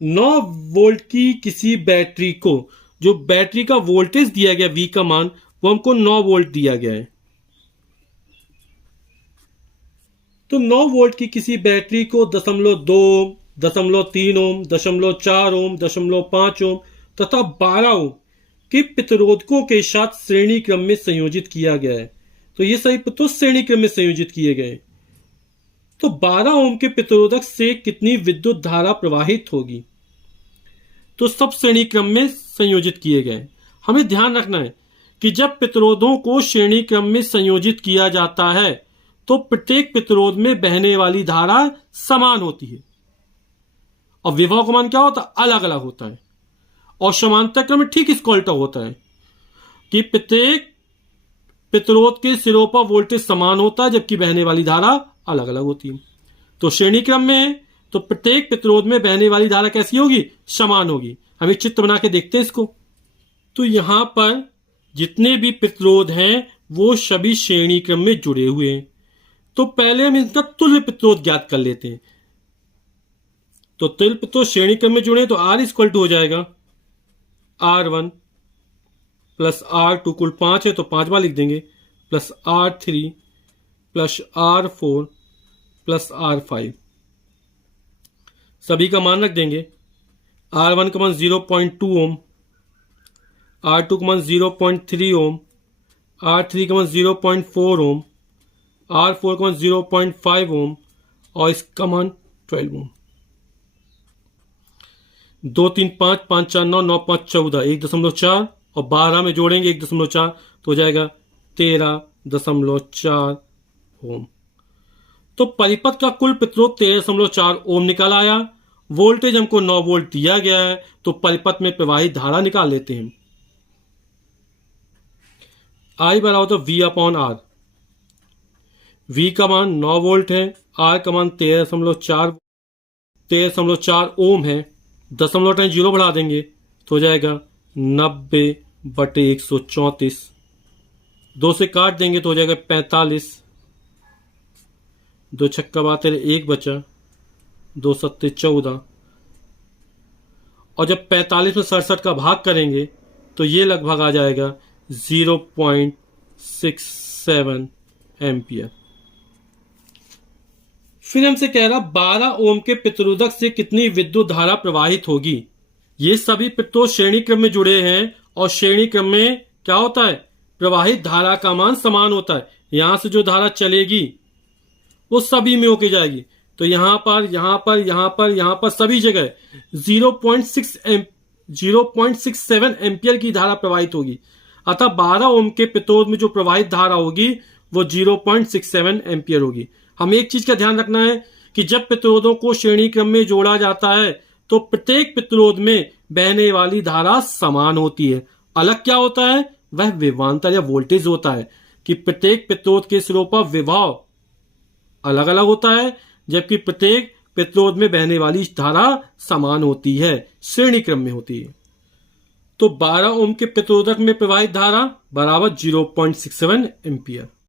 9 volt की किसी battery को, जो बैटरी का वोल्टेज दिया गया V का मान, वो हमको 9 वोल्ट दिया गया है। तो 9 वोल्ट की किसी बैटरी को 0.2 ओम, 0.3 ओम, 0.4 ओम, 0.5 ओम तथा 12 ओम के प्रतिरोधकों के साथ श्रेणी क्रम में संयोजित किया गया है। तो ये सभी प्रतिरोध श्रेणी क्रम में संयोजित किए गए। तो 12 ओम के प्रतिरोधक से कितनी विद्युत धारा प्रवाहित होगी? तो सब श्रेणी क्रम में संयोजित किए गए। हमें ध्यान रखना है कि जब प्रतिरोधों को श्रेणी क्रम में संयोजित किया जाता है तो प्रत्येक प्रतिरोध में बहने वाली धारा समान होती है और विभव का मान क्या होता है? अलग अलग होता है। और समांतर क्रम में ठीक इसका उल्टा होता है कि प्रत्येक प्रतिरोध के सिरों पर वोल्टेज समान होता है जबकि बहने वाली धारा अलग अलग होती है। तो श्रेणी क्रम में तो प्रत्येक प्रतिरोध में बहने वाली धारा कैसी होगी? समान होगी। हम एक चित्र बना के देखते हैं इसको। तो यहां पर जितने भी प्रतिरोध हैं वो सभी श्रेणी क्रम में जुड़े हुए हैं। तो पहले हम इनका तुल्य प्रतिरोध ज्ञात कर लेते हैं। तो तुल्य प्रतिरोध श्रेणी क्रम में जुड़े तो R इक्वल टू हो जाएगा R1 प्लस R2, कुल 5 है तो 5 बार लिख देंगे, plus R3 plus R4 plus R5, सभी का मान रख देंगे। R1 का मान 0.2 ओम, R2 का मान 0.3 ओम, R3 का मान 0.4 ओम, R4 का मान 0.5 ओम और इसका मान 12 ओम। 2 3 5 5 4 9 9 5 14, 1.4 और 12 में जोड़ेंगे 1.4 तो हो जाएगा 13.4 ओम। तो परिपथ का कुल प्रतिरोध 13.4 ओम निकल आया। वोल्टेज हमको 9 वोल्ट दिया गया है तो परिपथ में प्रवाहित धारा निकाल लेते हैं। I बराबर होता है V/R। V का मान 9 वोल्ट है, R का मान 13.4 ओम है। 0.0 बढ़ा देंगे तो हो जाएगा 90/134। 2 से काट देंगे तो हो जाएगा 45। 2 छक्का बात 1 बचा, 2 सत्ते 14 और जब 45 में 67 का भाग करेंगे तो ये लगभग आ जाएगा 0.67 एम्पियर। फिर हमसे कह रहा 12 ओम के प्रतिरोधक से कितनी विद्युत धारा प्रवाहित होगी। ये सभी प्रतिरोध श्रेणी क्रम में जुड़े हैं और श्रेणी क्रम में क्या होता है? प्रवाहित धारा का मान समान होता है। यहां से जो धारा चलेगी वो सभी में होके जाएगी। तो यहां पर सभी जगह 0.67 एम्पियर की धारा प्रवाहित होगी। अतः 12 ओम के प्रतिरोध में जो प्रवाहित धारा होगी वो 0.67 एम्पियर होगी। हमें एक चीज का ध्यान रखना है कि जब प्रतिरोधों को श्रेणी क्रम में जोड़ा जाता है तो प्रत्येक प्रतिरोध में बहने वाली धारा समान होती है। अलग क्या होता है? वह विभवांतर या वोल्टेज होता है कि प्रत्येक प्रतिरोध के सिरों पर विभव अलग अलग होता है जबकि प्रत्येक प्रतिरोध में बहने वाली धारा समान होती है, श्रेणी क्रम में होती है। तो 12 ओम के प्रतिरोधक में प्रवाहित धारा बराबर 0.67 एम्पियर।